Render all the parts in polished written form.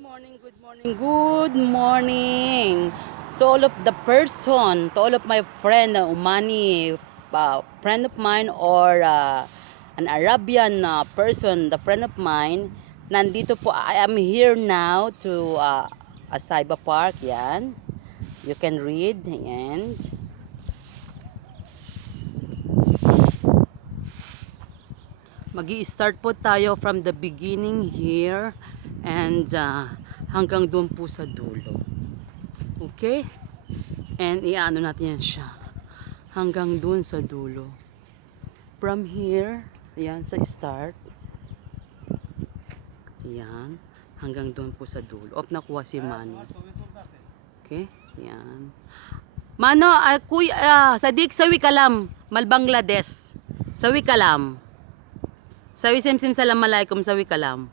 morning, good morning, good morning to all of the person, to all of my friend, Umani, friend of mine or an Arabian person, the friend of mine. Nandito po, I am here now to Asaiba Park, yan. You can read, and magi-start po tayo from the beginning here and hanggang doon po sa dulo. Okay? And iano natin yan siya hanggang doon sa dulo. From here, ayan sa start. Ayan, hanggang doon po sa dulo. Op, nakuha si Mano. Okay? Ayan. Mano, kuya, Sadik, sawi kalam. Mal Bangladesh. Sawi kalam. Sawi simsim salam alaikum, sawi kalam.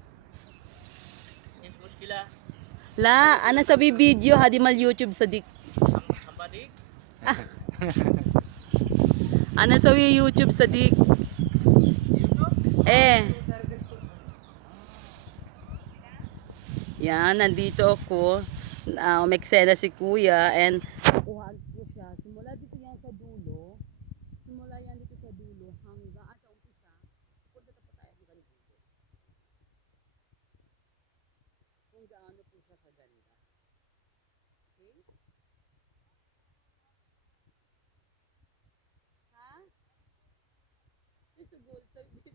La, ana sabi video hadi mal YouTube Sadik. Ana sabi YouTube Sadik. Yan, nandito ako. Umeksena si Kuya and nakuhaan ko siya. Simula dito yan sa dulo. Simula yan dito sa dulo hanggang sa umpisa. Punta na po tayo hanggang dulo. Kung gaano po siya kaganda. Okay? Ha? Isugol sa video.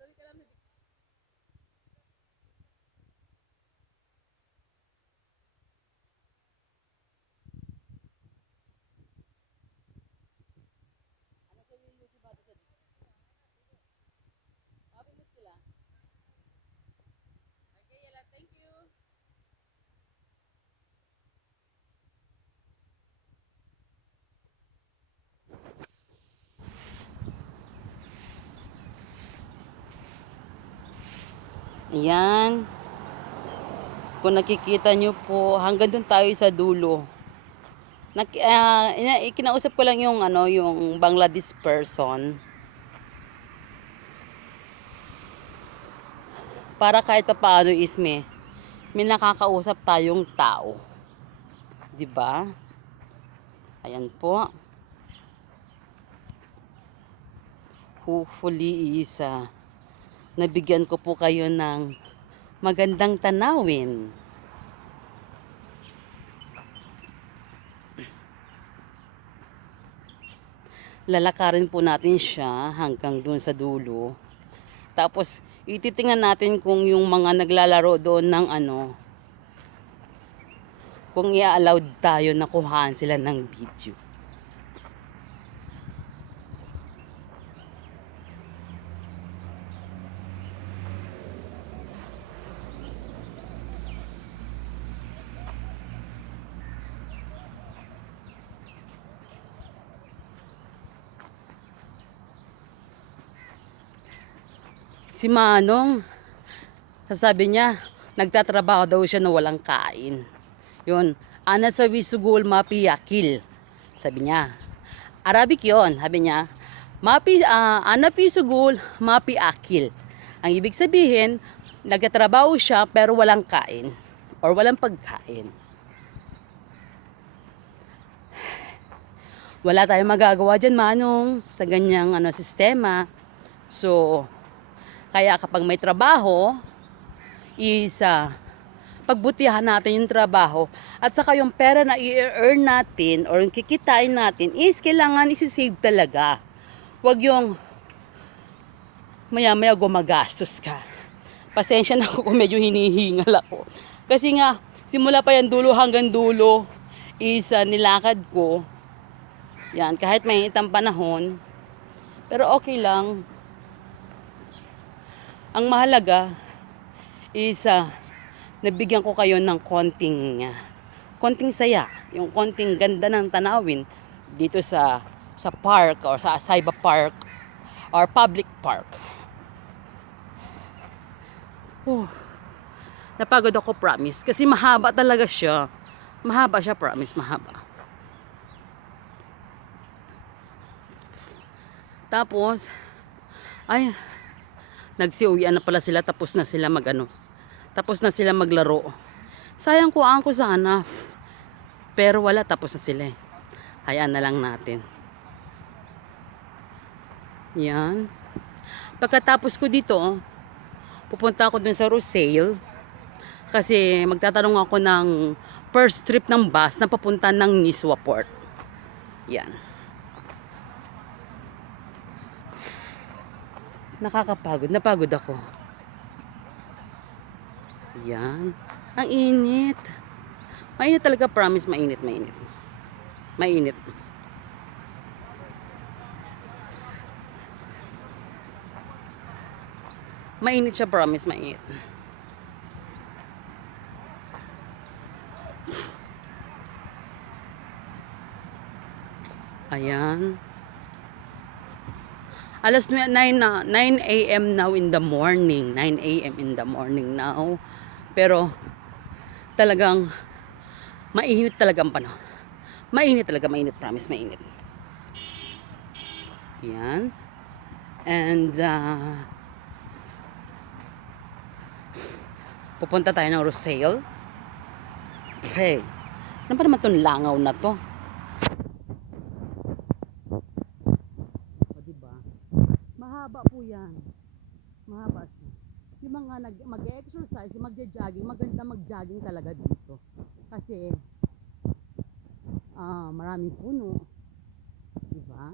Sorry ka lang. Ano sa YouTube ato sa dito? Abi mo sila. Okay, yala, thank you. Ayan. Kung nakikita nyo po, hanggang doon tayo sa dulo. Kinausap ko lang yung yung Bangladesh person para kahit pa paano is may nakakausap tayong tao, 'di ba? Ayan po. Hopefully is nabigyan ko po kayo ng magandang tanawin. Lalakarin po natin siya hanggang doon sa dulo. Tapos ititingnan natin kung yung mga naglalaro doon ng kung i-allowed tayo na kuhaan sila ng video. Si Manong, sasabi niya, nagtatrabaho daw siya na walang kain. Yun, ana sa wisugul mapiyakil. Sabi niya. Arabic yon, sabi niya. Ana pisugul mapiakil. Ang ibig sabihin, nagtatrabaho siya pero walang kain. Or walang pagkain. Wala tayong magagawa dyan, Manong, sa ganyang sistema. So, kaya kapag may trabaho, pagbutihan natin yung trabaho at saka yung pera na i-earn natin or yung kikitain natin is kailangan isi-save talaga. Huwag yung maya-maya gumagastos ka. Pasensya na ako kung medyo hinihingal ako. Kasi nga, simula pa yan dulo hanggang dulo nilakad ko. Yan, kahit mainit ang panahon. Pero okay lang. Ang mahalaga is nabigyan ko kayo ng konting saya, yung konting ganda ng tanawin dito sa park or sa Asaiba Park or public park. Napagod ako, promise, kasi mahaba talaga siya. Mahaba siya, promise, mahaba. Tapos ay Nagsiuwian na pala sila, tapos na sila tapos na sila maglaro. Sayang ko sana. Pero wala, tapos na sila eh. Hayaan na lang natin. Yan. Pagkatapos ko dito, pupunta ako dun sa Rosail. Kasi magtatanong ako ng first trip ng bus na papunta ng Niswa Port. Yan. Nakakapagod. Napagod ako. Yan. Ang init. Mainit talaga, promise. Mainit. Mainit. Mainit siya, promise. Mainit. Ayan. Alas 9 a.m. now in the morning. 9 a.m. in the morning now. Pero talagang mainit talaga ang panahon. Mainit talaga, promise, mainit. Yan. And pupunta tayo ng Rosail. Okay. Ano pa naman itong langaw na to? O, diba? Mahaba po yan. Mahaba siya. Yung mga mag-exercise, mag-jogging, maganda mag-jogging talaga dito. Kasi maraming puno. Diba?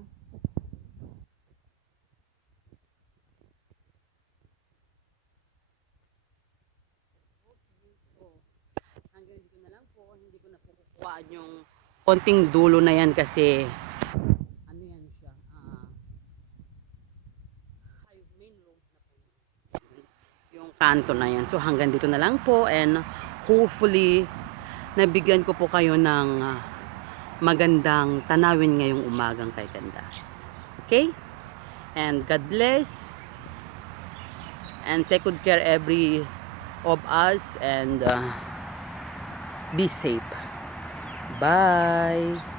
Hanggang dito na lang po, hindi ko na kukuhaan yung konting dulo na yan kasi ano yan siya, main road na po yung kanto na yan. So hanggang dito na lang po, and hopefully nabigyan ko po kayo ng magandang tanawin ngayong umagang kay ganda. Okay? And God bless, and take good care every of us, and be safe. Bye.